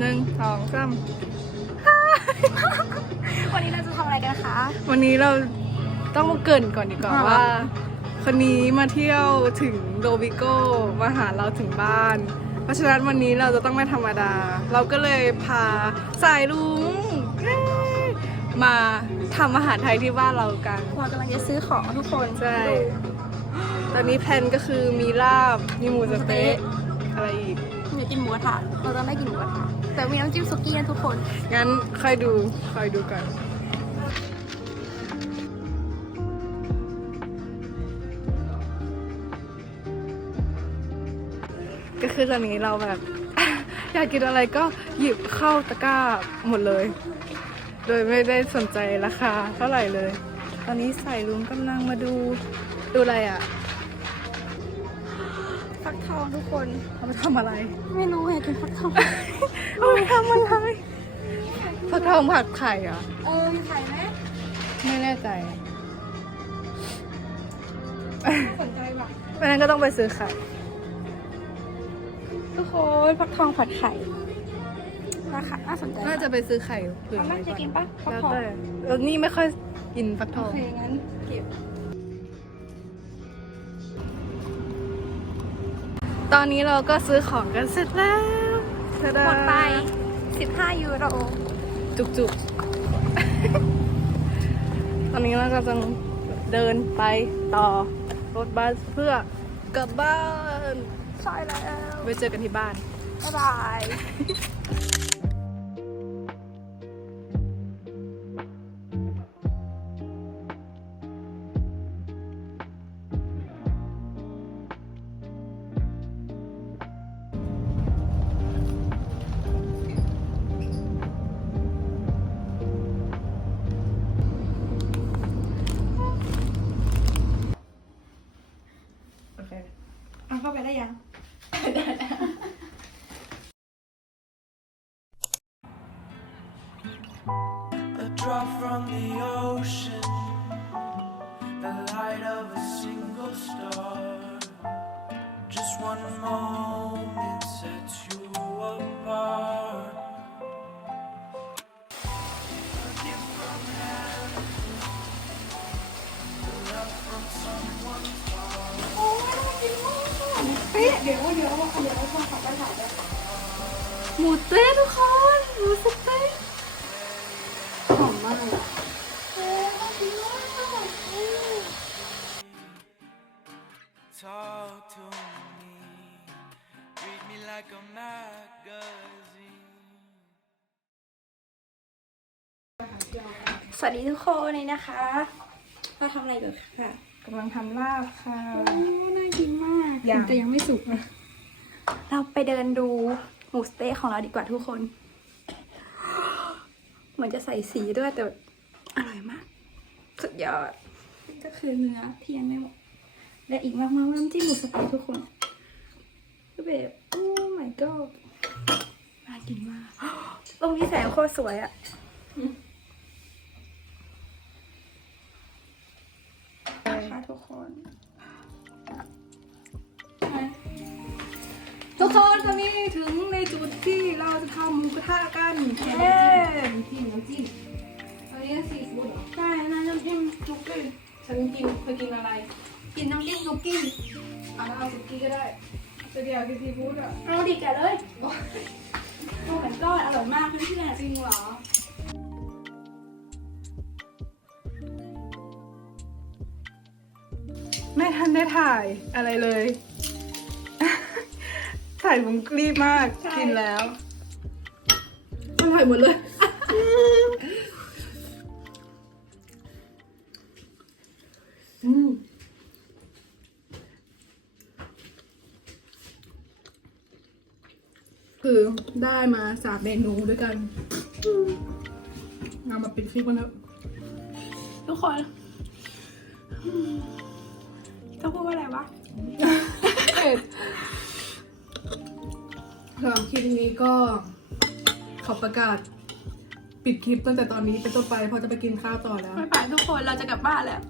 สามวันนี้เราจะทำอะไรกันคะ วันนี้เราต้องมาเกรินก่อนดีกว่าอ่า ว่า คนนี้มาเที่ยวถึงโดบิโก้มาหาเราถึงบ้าน เพราะฉะนั้นวันนี้เราจะต้องไม่ธรรมดา เราก็เลยพาสายลุงเย้มาทำอาหารไทยที่บ้านเรากัน เรากำลังจะซื้อของทุกคนใช่ ตอนนี้แพลนก็คือมีลาบ มีหมูสะเต๊ะอะไรอีกอยา กกินหมูกระทะเราจะไม่กินหมูกระทะแต่มีน้ำจิ้มซุกี้นะทุกคน งั้นคอยดูคอยดูกันก็คือตอนนี้เราแบบ อยากกินอะไรก็หยิบเข้าตะกร้าหมดเลย โดยไม่ได้สนใจราคาเท่าไหร่เลย ตอนนี้ใส่ลุงกำลังมาดูดูอะไรอะ ทองทุกคนเขามาทำอะไร ไม่รู้อยากกินฟักทอง เอาไปทำอะไรฟักทองผัดไข่เหรอะเออมีไข่ไหมไม่แน่ใจสนใจแบบเพราะฉะนั้นก็ต้องไปซื้อไข่ ทุกคนฟักทองผัดไข่ ราคาน่าสนใจน่าจะไปซื้อไข่เผื่อเอาไว้ไหมจะก่อนกินปะฟักแล้วทองแต่เออนี่ไม่ค่อยกินฟักทโออง เคงั้นเก็บ ตอนนี้เราก็ซื้อของกันเสร็จแล้วทะดาหมดไป 15 ยูโร จุกจุกๆ ตอนนี้เราก็จะเดินไปต่อรถบัสเพื่อกลับบ้าน ใช่แล้วไปเจอกันที่บ้าน บ๊ายบาย ไปได้ยัง A drop from the ocean, the light of a single star. Just one moment เฮ้ยเดี๋ยวเดี๋ยวเดี๋ยวชอบขับไปถ่ายวหมูเต้ทุกคนหมูสเต๊ะหอมมากเลยเฮ้ยน่ากินมาก Talk to me, read me like a magazine. สวัสดีทุกคนนี่นะคะ เราทำอะไรอยู่ค่ะกำลังทำลาบค่ะโอ้น่ากินมาก ยังแต่ยังไม่สุกนะเราไปเดินดูหมูสเต๊ะของเราดีกว่าทุกคน เหมือนจะใส่สีด้วยแต่อร่อยมาก สุดยอดนี่ก็คือเนื้อที่ยังไม่หมด และอีกมากมากๆน้ำจิ้มหมูสเต๊ะทุกคนก็แบบโอ้ my god น่ากินมากตรงนี้แสงโคตรสวยอะนะคะทุกคน ทุกคนตอนนี้ถึงในจุดที่เราจะทำหมูกระทะกันเย้จิ้มน้ำจิ้มอันนี้ซีฟู้ดเหรอใช่น้ำจิ้มซุกี้ฉันกินเคยกินอะไร กินน้ำจิ้มซุกี้อะเอาสุกี้ก็ได้จะเดียวกินซีฟู้ดอะเอาดิแกเลยโอ้โหมันก็อร่อยมากเพื่อนๆจริงเหรอไม่ทันได้ถ่ายอะไรเลย ถ่ายมุงกรีบมากกินแล้ว อร่อยหมดเลย อืมคือได้มาสามเมนูด้วยกันเอามาเป็นคลิปกันแล้วทุกคนต้องพูดว่าอะไรวะ เผ็ด สำหรับคลิปนี้ก็ขอประกาศ ปิดคลิปตั้งแต่ตอนนี้เป็นต้นไปเพราะจะไปกินข้าวต่อแล้ว ไม่ไปทุกคนเราจะกลับบ้านแล้ว